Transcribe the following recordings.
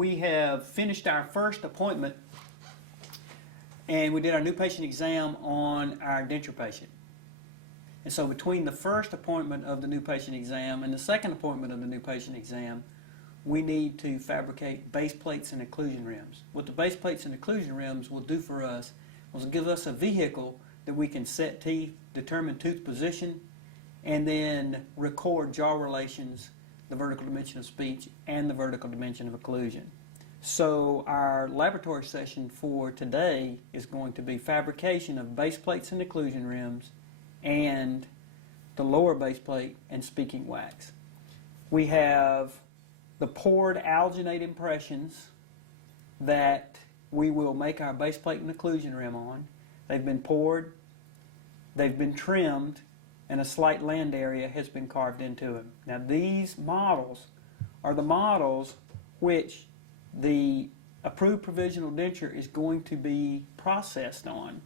we have finished our first appointment and we did our new patient exam on our denture patient. And so between the first appointment of the new patient exam and the second appointment of the new patient exam, we need to fabricate base plates and occlusion rims. What the base plates and occlusion rims will do for us is give us a vehicle that we can set teeth, determine tooth position, and then record jaw relations, the vertical dimension of speech, and the vertical dimension of occlusion. So our laboratory session for today is going to be fabrication of base plates and occlusion rims and the lower base plate and speaking wax. We have the poured alginate impressions that we will make our base plate and occlusion rim on. They've been poured, they've been trimmed, and a slight land area has been carved into them. Now these models are the models which the approved provisional denture is going to be processed on.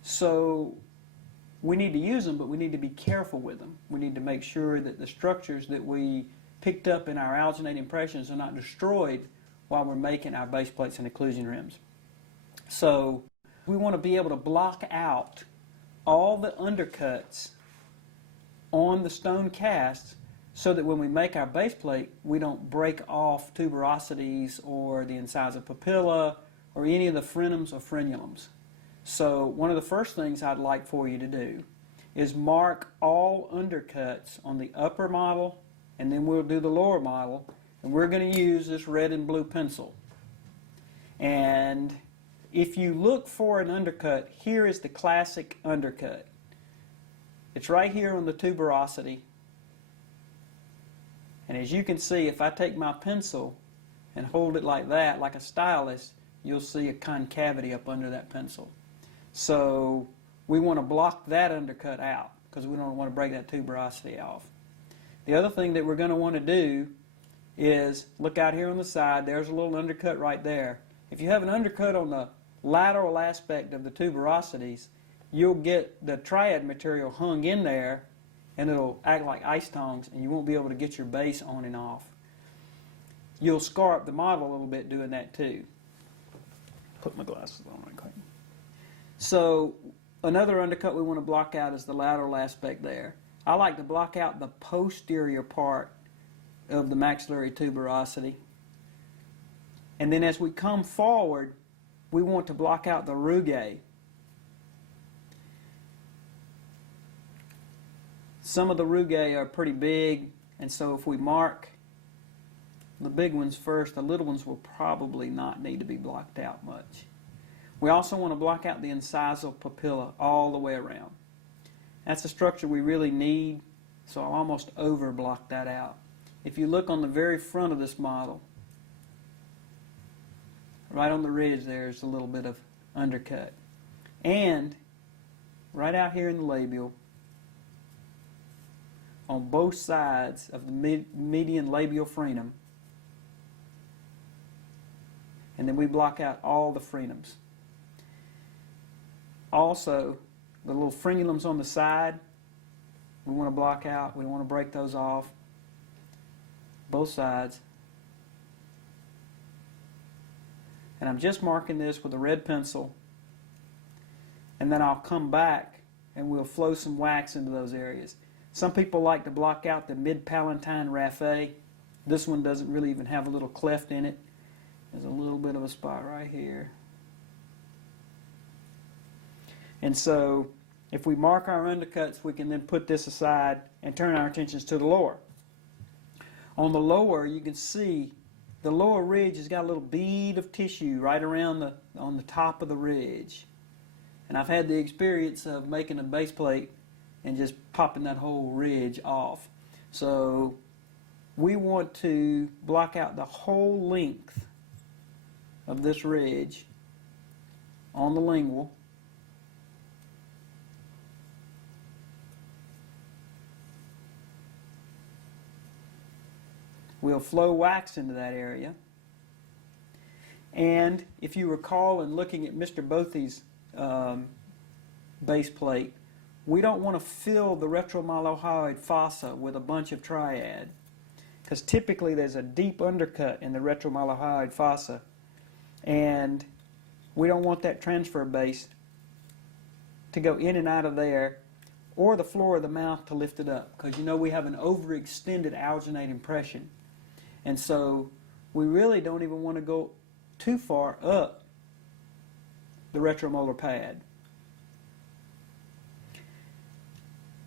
So we need to use them, but we need to be careful with them. We need to make sure that the structures that we picked up in our alginate impressions are not destroyed while we're making our base plates and occlusion rims. So we want to be able to block out all the undercuts on the stone casts so that when we make our base plate, we don't break off tuberosities or the incisor papilla or any of the frenums or frenulums. So one of the first things I'd like for you to do is mark all undercuts on the upper model, and then we'll do the lower model, and we're going to use this red and blue pencil. And if you look for an undercut, here is the classic undercut. It's right here on the tuberosity. And as you can see, if I take my pencil and hold it like that, like a stylus, you'll see a concavity up under that pencil. So we want to block that undercut out because we don't want to break that tuberosity off. The other thing that we're going to want to do is look out here on the side. There's a little undercut right there. If you have an undercut on the lateral aspect of the tuberosities, you'll get the Triad material hung in there and it'll act like ice tongs and you won't be able to get your base on and off. You'll scar up the model a little bit doing that too. Put my glasses on right quick. So another undercut we want to block out is the lateral aspect there. I like to block out the posterior part of the maxillary tuberosity. And then as we come forward, we want to block out the rugae. Some of the rugae are pretty big, and so if we mark the big ones first, the little ones will probably not need to be blocked out much. We also want to block out the incisal papilla all the way around. That's a structure we really need, so I'll almost over block that out. If you look on the very front of this model, right on the ridge there's a little bit of undercut. And right out here in the labial, on both sides of the median labial frenum, and then we block out all the frenums. Also, the little frenulums on the side, we want to block out. We don't want to break those off. Both sides. And I'm just marking this with a red pencil, and then I'll come back and we'll flow some wax into those areas. Some people like to block out the mid-palatine raphe. This one doesn't really even have a little cleft in it. There's a little bit of a spot right here. And so if we mark our undercuts, we can then put this aside and turn our attentions to the lower. On the lower, you can see the lower ridge has got a little bead of tissue right around on the top of the ridge. And I've had the experience of making a base plate and just popping that whole ridge off. So we want to block out the whole length of this ridge on the lingual. We'll flow wax into that area. And if you recall in looking at Mr. Bothy's base plate, we don't want to fill the retromylohyoid fossa with a bunch of Triad, because typically there's a deep undercut in the retromylohyoid fossa, and we don't want that transfer base to go in and out of there, or the floor of the mouth to lift it up, because you know we have an overextended alginate impression, and so we really don't even want to go too far up the retromolar pad.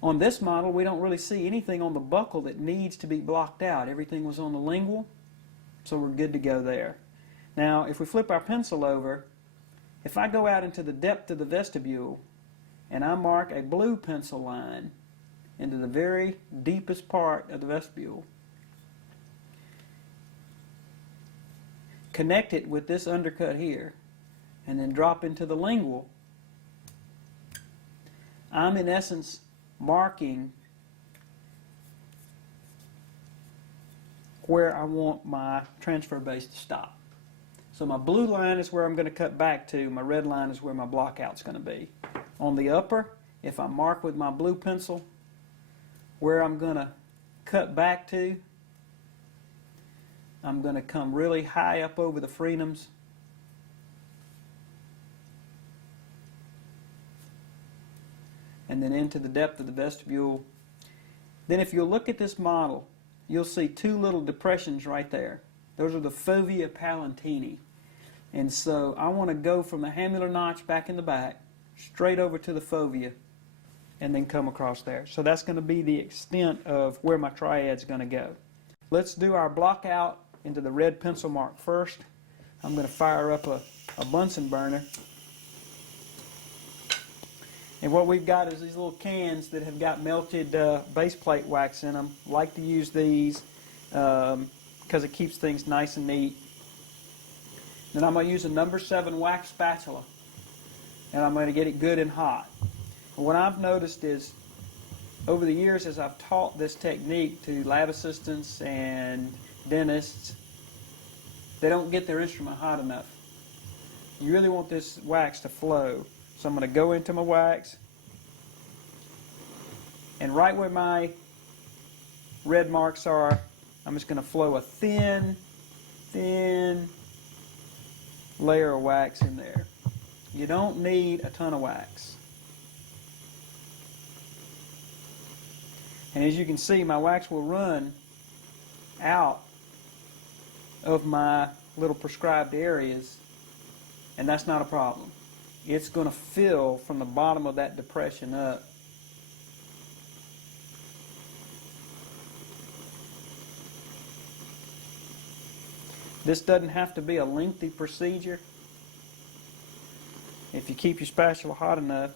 On this model, we don't really see anything on the buccal that needs to be blocked out. Everything was on the lingual, so we're good to go there. Now, if we flip our pencil over, if I go out into the depth of the vestibule and I mark a blue pencil line into the very deepest part of the vestibule, connect it with this undercut here, and then drop into the lingual, I'm in essence marking where I want my transfer base to stop. So my blue line is where I'm going to cut back to, my red line is where my blockout is going to be. On the upper, if I mark with my blue pencil where I'm going to cut back to, I'm going to come really high up over the frenums and then into the depth of the vestibule. Then if you look at this model, you'll see two little depressions right there. Those are the fovea palantini. And so I want to go from the hamular notch back in the back, straight over to the fovea, and then come across there. So that's going to be the extent of where my triad's going to go. Let's do our block out into the red pencil mark first. I'm going to fire up a Bunsen burner. And what we've got is these little cans that have got melted base plate wax in them. Like to use these because it keeps things nice and neat. Then I'm going to use a number 7 wax spatula, and I'm going to get it good and hot. And what I've noticed is, over the years as I've taught this technique to lab assistants and dentists, they don't get their instrument hot enough. You really want this wax to flow. So I'm going to go into my wax, and right where my red marks are, I'm just going to flow a thin layer of wax in there. You don't need a ton of wax. And as you can see, my wax will run out of my little prescribed areas, and that's not a problem. It's going to fill from the bottom of that depression up. This doesn't have to be a lengthy procedure. If you keep your spatula hot enough,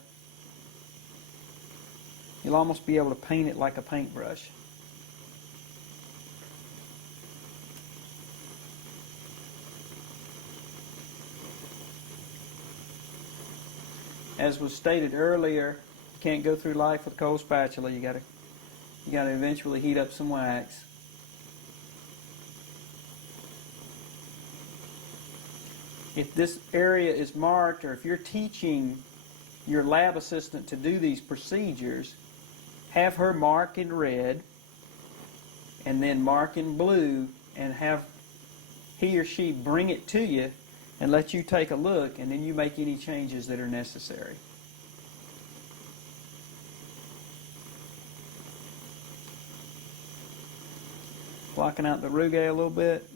you'll almost be able to paint it like a paintbrush. As was stated earlier, you can't go through life with a cold spatula. You gotta eventually heat up some wax. If this area is marked, or if you're teaching your lab assistant to do these procedures, have her mark in red and then mark in blue, and have he or she bring it to you and let you take a look, and then you make any changes that are necessary. Blocking out the rugae a little bit.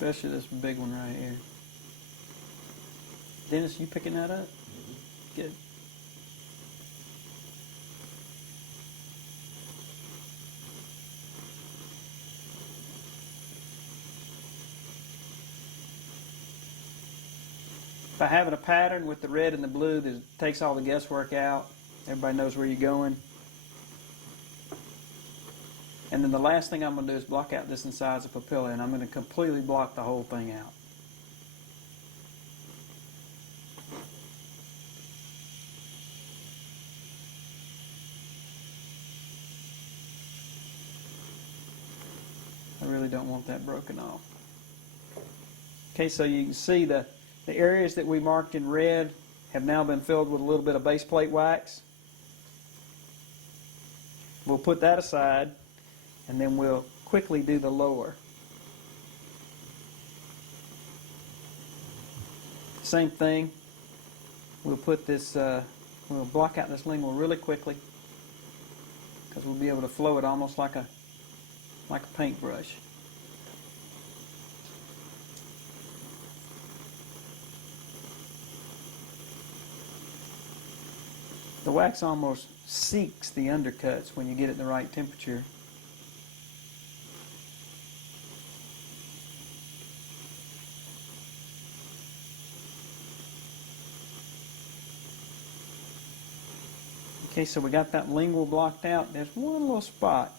Especially this big one right here. Dennis, you picking that up? Mm-hmm. Good. By having a pattern with the red and the blue, that takes all the guesswork out. Everybody knows where you're going. And then the last thing I'm going to do is block out this incisor papilla, and I'm going to completely block the whole thing out. I really don't want that broken off. Okay, so you can see the areas that we marked in red have now been filled with a little bit of base plate wax. We'll put that aside, and then we'll quickly do the lower. Same thing. We'll put this, we'll block out this lingual really quickly, because we'll be able to flow it almost like a paintbrush. The wax almost seeks the undercuts when you get it the right temperature. Okay, so we got that lingual blocked out. There's one little spot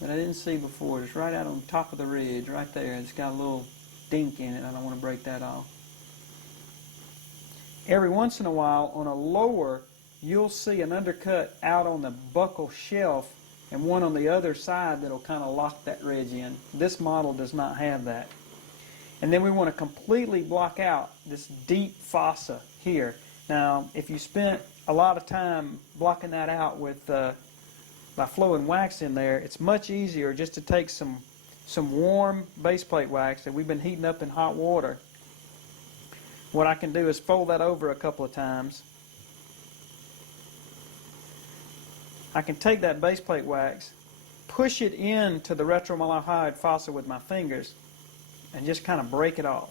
that I didn't see before. It's right out on top of the ridge, right there. It's got a little dink in it. I don't want to break that off. Every once in a while, on a lower, you'll see an undercut out on the buckle shelf and one on the other side that'll kind of lock that ridge in. This model does not have that. And then we want to completely block out this deep fossa here. Now, if you spent a lot of time blocking that out with by flowing wax in there, it's much easier just to take some warm base plate wax that we've been heating up in hot water. What I can do is fold that over a couple of times. I can take that base plate wax, push it into the retromallohyde fossa with my fingers, and just kind of break it off.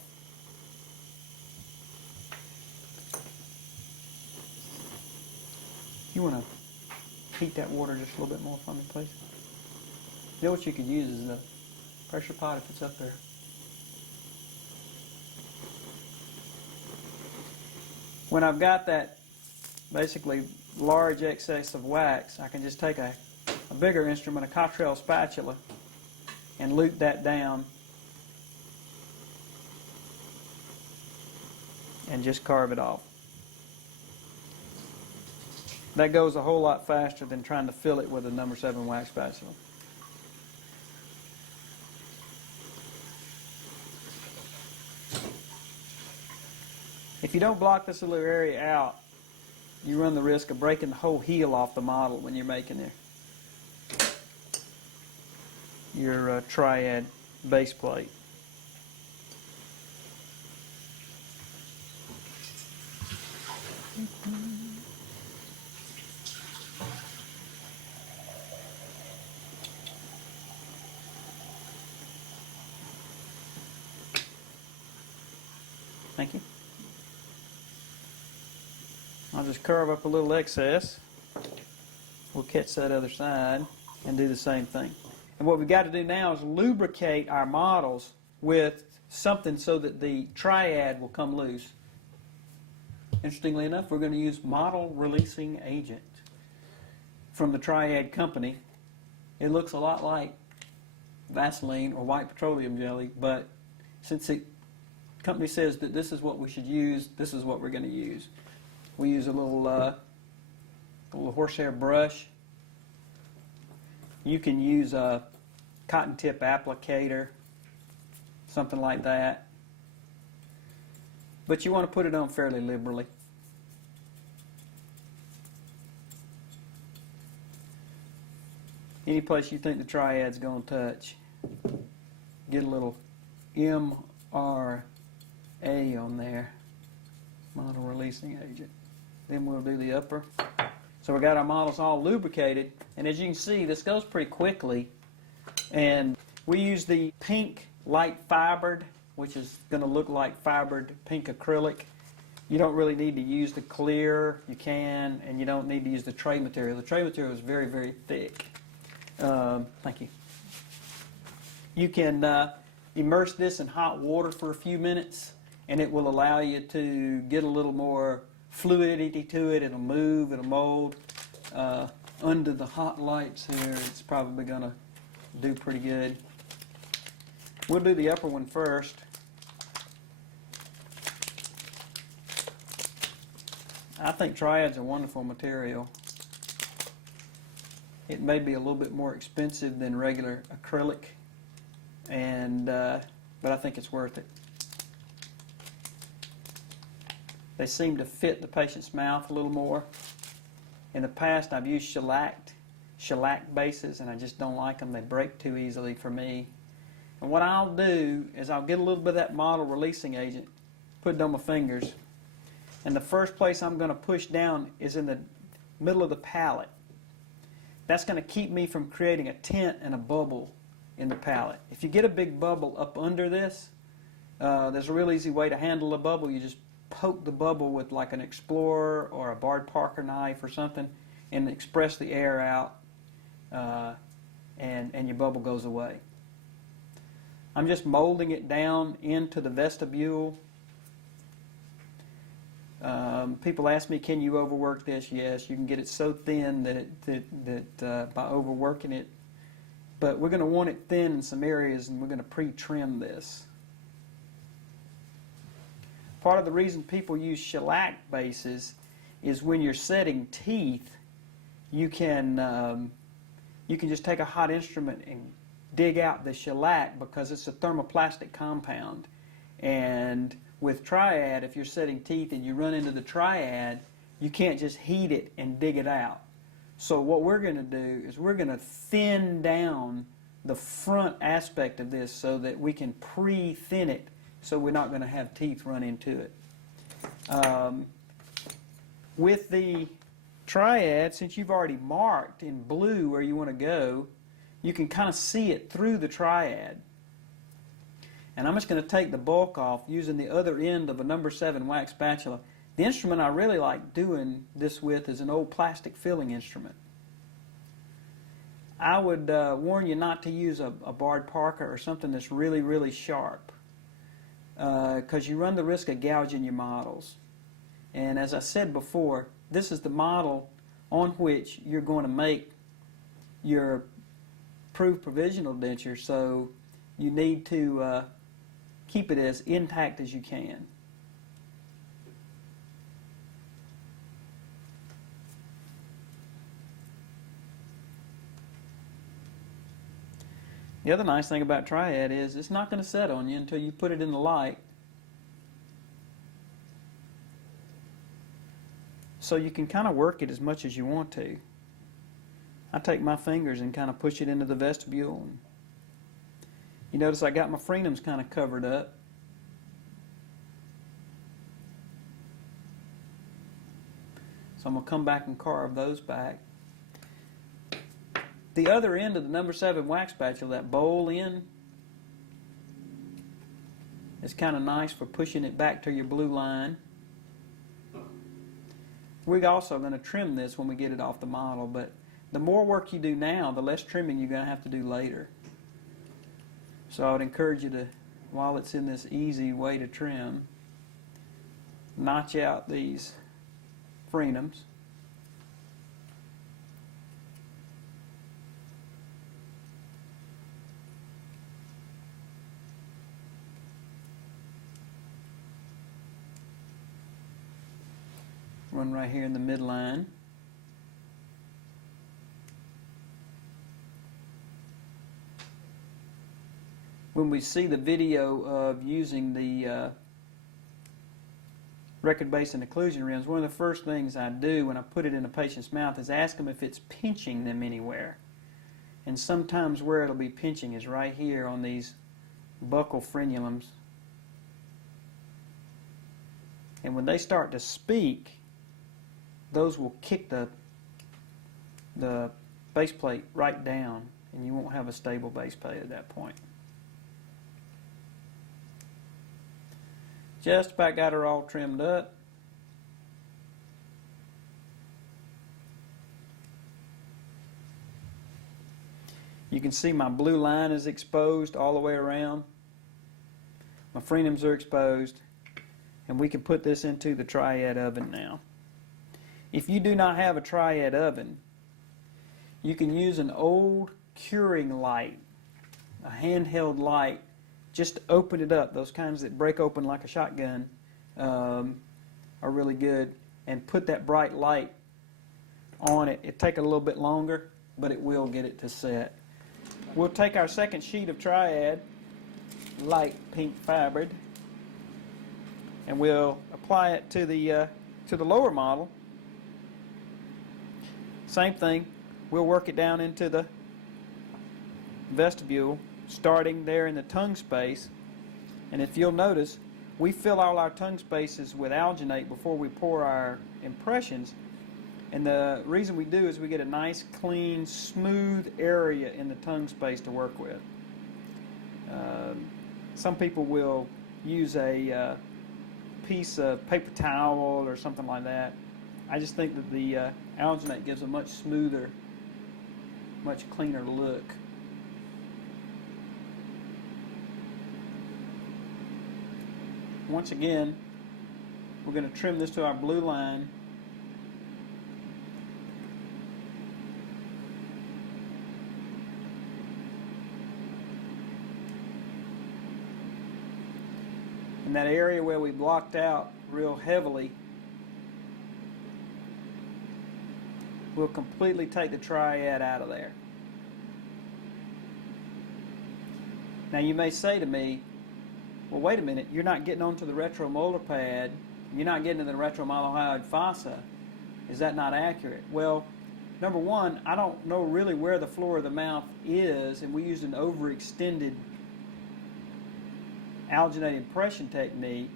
You want to heat that water just a little bit more for me, please? You know what you could use is the pressure pot if it's up there. When I've got that basically large excess of wax, I can just take a bigger instrument, a Cottrell spatula, and loop that down and just carve it off. That goes a whole lot faster than trying to fill it with a number 7 wax spatula. If you don't block this little area out, you run the risk of breaking the whole heel off the model when you're making your Triad base plate. Thank you. I'll just carve up a little excess. We'll catch that other side and do the same thing. And what we've got to do now is lubricate our models with something so that the Triad will come loose. Interestingly enough, we're going to use model releasing agent from the Triad company. It looks a lot like Vaseline or white petroleum jelly, but since the company says that this is what we should use, this is what we're going to use. We use a little horsehair brush. You can use a cotton tip applicator, something like that. But you want to put it on fairly liberally. Any place you think the Triad's going to touch, get a little MRA on there, model releasing agent. Then we'll do the upper. So we got our models all lubricated, and as you can see, this goes pretty quickly. And we use the pink light fibered, which is going to look like fibered pink acrylic. You don't really need to use the clear. You can, and you don't need to use the tray material. The tray material is very, very thick. Thank you. You can immerse this in hot water for a few minutes, and it will allow you to get a little more fluidity to it. It'll move, it'll mold. Under the hot lights here, it's probably going to do pretty good. We'll do the upper one first. I think Triad's a wonderful material. It may be a little bit more expensive than regular acrylic, but I think it's worth it. They seem to fit the patient's mouth a little more. In the past, I've used shellac bases, and I just don't like them. They break too easily for me. And what I'll do is I'll get a little bit of that model releasing agent, put it on my fingers, and the first place I'm going to push down is in the middle of the palate. That's going to keep me from creating a tent and a bubble in the palate. If you get a big bubble up under this, there's a real easy way to handle a bubble. You just poke the bubble with like an Explorer or a Bard Parker knife or something and express the air out, and your bubble goes away. I'm just molding it down into the vestibule. People ask me, can you overwork this? Yes, you can get it so thin that by overworking it, but we're going to want it thin in some areas, and we're going to pre-trim this. Part of the reason people use shellac bases is when you're setting teeth, you can just take a hot instrument and dig out the shellac because it's a thermoplastic compound. And with Triad, if you're setting teeth and you run into the Triad, you can't just heat it and dig it out. So what we're going to do is we're going to thin down the front aspect of this so that we can pre-thin it so we're not going to have teeth run into it. With the Triad, since you've already marked in blue where you want to go, you can kind of see it through the Triad. And I'm just going to take the bulk off using the other end of a number 7 wax spatula. The instrument I really like doing this with is an old plastic filling instrument. I would warn you not to use a Bard Parker or something that's really, really sharp, because you run the risk of gouging your models. And as I said before, this is the model on which you're going to make your approved provisional denture, so you need to keep it as intact as you can. The other nice thing about Triad is it's not going to set on you until you put it in the light. So you can kind of work it as much as you want to. I take my fingers and kind of push it into the vestibule. And you notice I got my frenums kind of covered up. So I'm going to come back and carve those back. The other end of the number 7 wax spatula, that bowl end, is kind of nice for pushing it back to your blue line. We're also going to trim this when we get it off the model, but the more work you do now, the less trimming you're going to have to do later. So I would encourage you to, while it's in this easy way to trim, notch out these frenums. One right here in the midline. When we see the video of using the record base and occlusion rims, one of the first things I do when I put it in a patient's mouth is ask them if it's pinching them anywhere. And sometimes where it'll be pinching is right here on these buccal frenulums. And when they start to speak, those will kick the base plate right down, and you won't have a stable base plate at that point. Just about got her all trimmed up. You can see my blue line is exposed all the way around. My frenums are exposed, and we can put this into the Triad oven now. If you do not have a Triad oven, you can use an old curing light, a handheld light, just to open it up. Those kinds that break open like a shotgun are really good. And put that bright light on it. It'll take a little bit longer, but it will get it to set. We'll take our second sheet of Triad, light pink fabric, and we'll apply it to the lower model. Same thing, we'll work it down into the vestibule, starting there in the tongue space. And if you'll notice, we fill all our tongue spaces with alginate before we pour our impressions. And the reason we do is we get a nice, clean, smooth area in the tongue space to work with. Some people will use a piece of paper towel or something like that. I just think that the alginate gives a much smoother, much cleaner look. Once again, we're going to trim this to our blue line. In that area where we blocked out real heavily, we'll completely take the Triad out of there. Now you may say to me, well, wait a minute, you're not getting onto the retromolar pad, you're not getting to the retromylohyoid fossa. Is that not accurate? Well, number one, I don't know really where the floor of the mouth is, and we used an overextended alginate impression technique,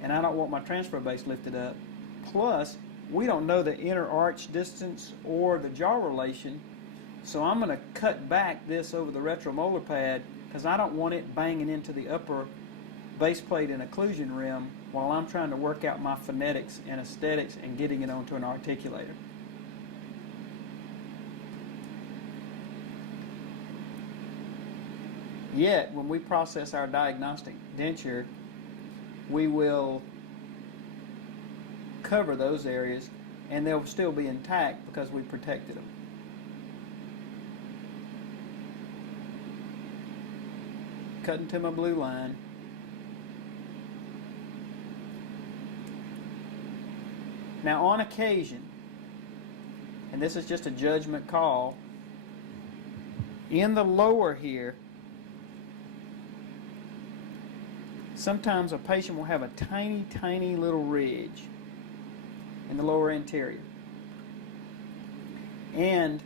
and I don't want my transfer base lifted up. Plus, we don't know the inner arch distance or the jaw relation, so I'm going to cut back this over the retromolar pad because I don't want it banging into the upper base plate and occlusion rim while I'm trying to work out my phonetics and aesthetics and getting it onto an articulator. Yet, when we process our diagnostic denture, we will cover those areas and they'll still be intact because we protected them. Cutting to my blue line. Now on occasion, and this is just a judgment call, in the lower here, sometimes a patient will have a tiny, tiny little ridge in the lower anterior. And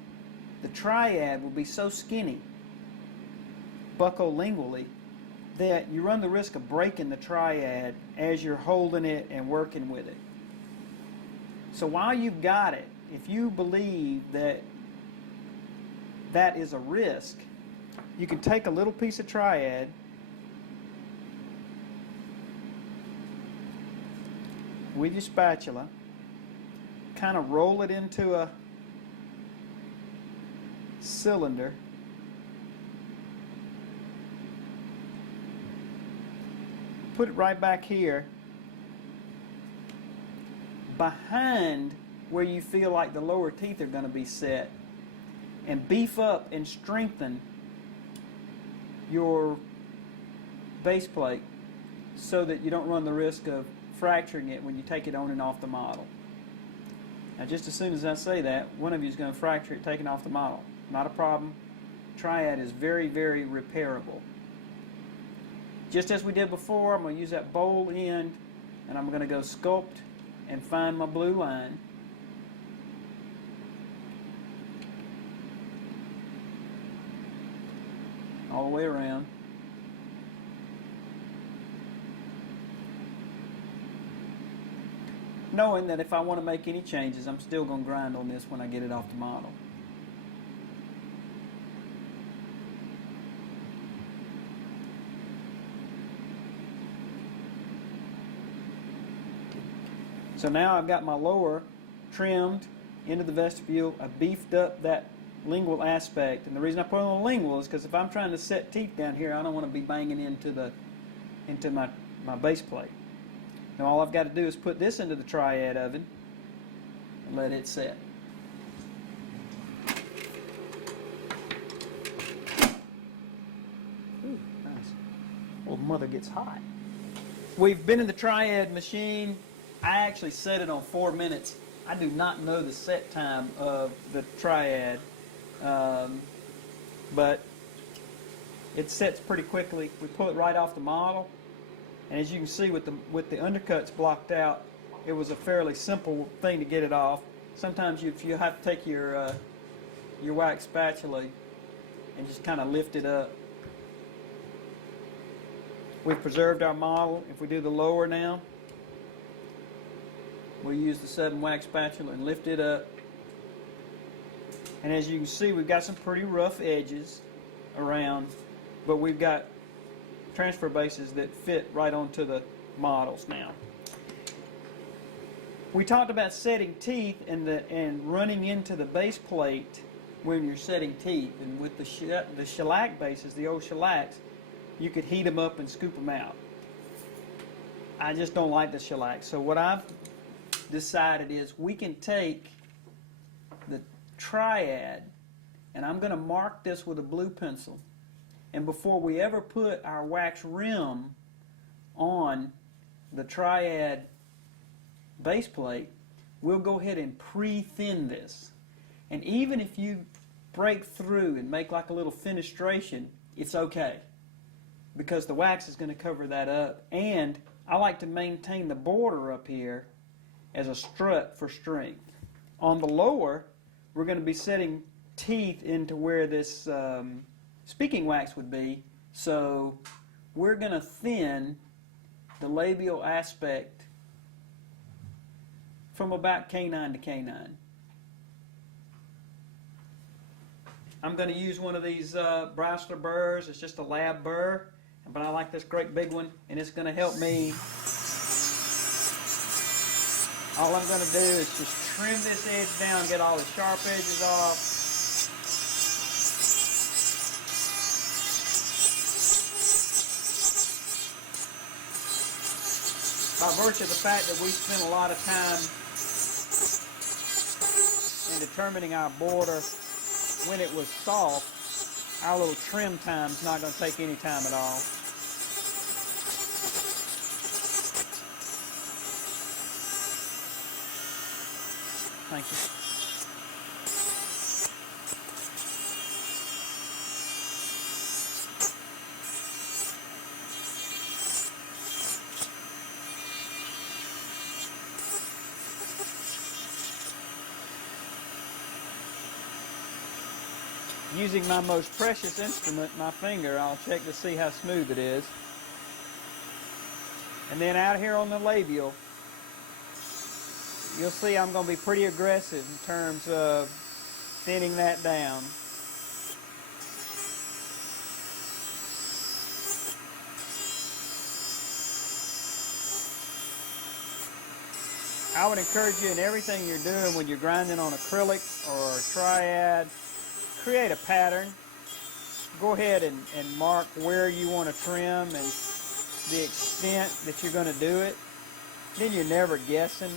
the Triad will be so skinny, buccolingually, that you run the risk of breaking the Triad as you're holding it and working with it. So while you've got it, if you believe that that is a risk, you can take a little piece of Triad, with your spatula, kind of roll it into a cylinder, put it right back here behind where you feel like the lower teeth are going to be set, and beef up and strengthen your base plate so that you don't run the risk of fracturing it when you take it on and off the model. Now just as soon as I say that, one of you is going to fracture it taking off the model. Not a problem. Triad is very, very repairable. Just as we did before, I'm going to use that bowl end and I'm going to go sculpt and find my blue line. All the way around. Knowing that if I want to make any changes, I'm still going to grind on this when I get it off the model. So now I've got my lower trimmed into the vestibule. I beefed up that lingual aspect, and the reason I put on the lingual is because if I'm trying to set teeth down here, I don't want to be banging into my base plate. Now all I've got to do is put this into the Triad oven and let it set. Ooh, nice. Well, mother gets hot. We've been in the Triad machine. I actually set it on 4 minutes. I do not know the set time of the Triad. but it sets pretty quickly. We pull it right off the model, and as you can see with the undercuts blocked out, it was a fairly simple thing to get it off. Sometimes if you have to take your wax spatula and just kind of lift it up. We've preserved our model. If we do the lower now, we'll use the 7 wax spatula and lift it up. And as you can see, we've got some pretty rough edges around, but we've got transfer bases that fit right onto the models now. We talked about setting teeth and running into the base plate when you're setting teeth. And with the shellac bases, the old shellacs, you could heat them up and scoop them out. I just don't like the shellac. So what I've decided is we can take the Triad, and I'm going to mark this with a blue pencil. And before we ever put our wax rim on the Triad base plate, we'll go ahead and pre-thin this. And even if you break through and make like a little fenestration, it's okay, because the wax is going to cover that up. And I like to maintain the border up here as a strut for strength. On the lower, we're going to be setting teeth into where this speaking wax would be, so we're going to thin the labial aspect from about canine to canine. I'm going to use one of these Brasler burrs. It's just a lab burr, but I like this great big one, and it's going to help me. All I'm going to do is just trim this edge down, get all the sharp edges off. By virtue of the fact that we spent a lot of time in determining our border when it was soft, our little trim time is not going to take any time at all. Thank you. Using my most precious instrument, my finger, I'll check to see how smooth it is. And then out here on the labial, you'll see I'm going to be pretty aggressive in terms of thinning that down. I would encourage you in everything you're doing when you're grinding on acrylic or Triad, create a pattern. Go ahead and mark where you want to trim and the extent that you're going to do it. Then you're never guessing.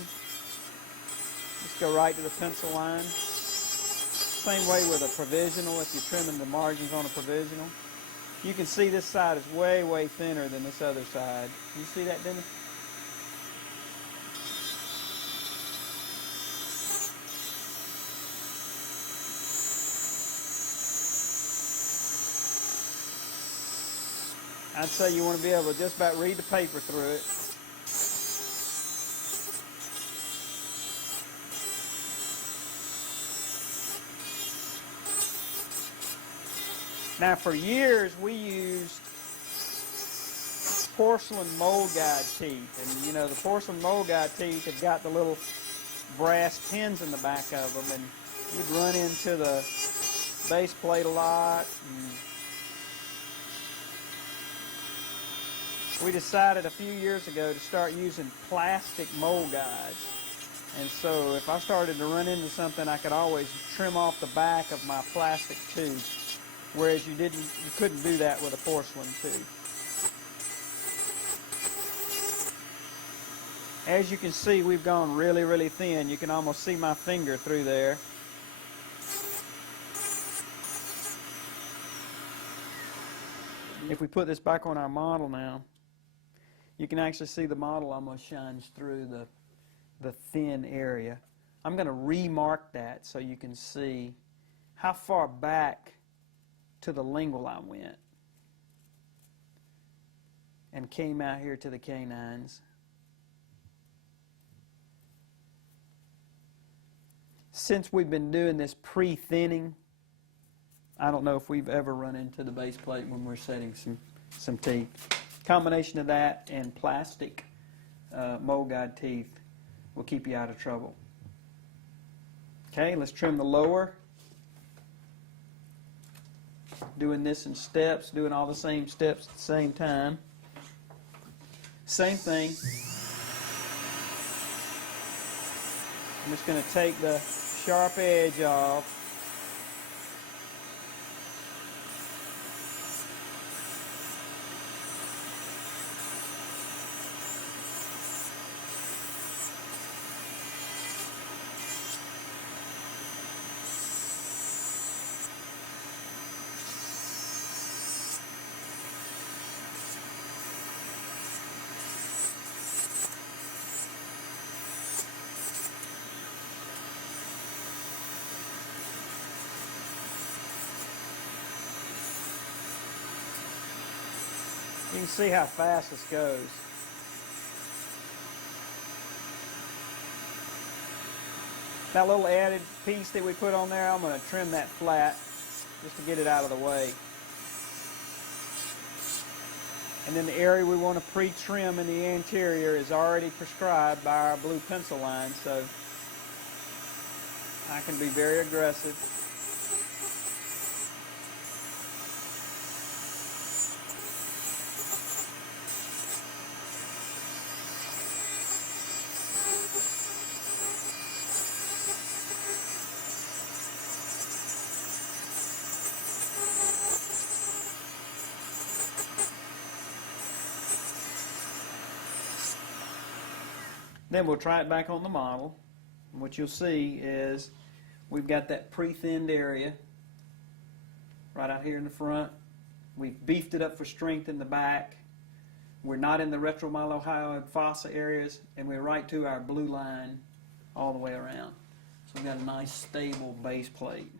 Just go right to the pencil line. Same way with a provisional, if you're trimming the margins on a provisional. You can see this side is way, way thinner than this other side. You see that, Dennis? I'd say you want to be able to just about read the paper through it. Now, for years, we used porcelain mold guide teeth. And, you know, the porcelain mold guide teeth have got the little brass pins in the back of them. And you'd run into the base plate a lot. We decided a few years ago to start using plastic mold guides. And so if I started to run into something, I could always trim off the back of my plastic tooth, whereas you couldn't do that with a porcelain tooth. As you can see, we've gone really, really thin. You can almost see my finger through there. If we put this back on our model now, you can actually see the model almost shines through the thin area. I'm going to remark that so you can see how far back to the lingual I went and came out here to the canines. Since we've been doing this pre-thinning, I don't know if we've ever run into the base plate when we're setting some teeth. Combination of that and plastic mold guide teeth will keep you out of trouble. Okay, let's trim the lower. Doing this in steps, doing all the same steps at the same time. Same thing. I'm just going to take the sharp edge off. You can see how fast this goes. That little added piece that we put on there, I'm going to trim that flat just to get it out of the way. And then the area we want to pre-trim in the anterior is already prescribed by our blue pencil line, so I can be very aggressive. Then we'll try it back on the model. And what you'll see is we've got that pre-thinned area right out here in the front. We've beefed it up for strength in the back. We're not in the retromylohyoid fossa areas, and we're right to our blue line all the way around. So we've got a nice stable base plate.